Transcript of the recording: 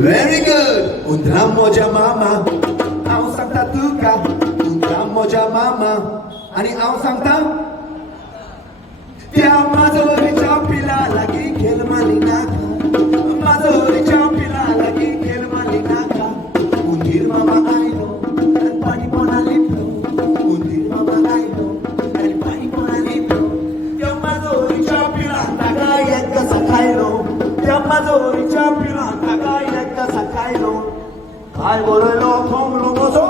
Very good. Un drammo già mamma. Ao santa tuca. Un drammo già mamma. आणि ao सांगता त्या माझोरीच्या पिलाला की खेळ माली नाका माझोरीच्या पिलाला की खेळ माली नाका उंदीर मामा आयलो आणि पाणी कोणा लिपलो उंदीर मामा आयलो आणि पाणी कोणा लिपलो त्या माझोरीच्या पिलाला काय एक कसा खायलो त्या माझोरीच्या पिलाला काय एक कसा खायलो काय बोललो खोंगलो मोसो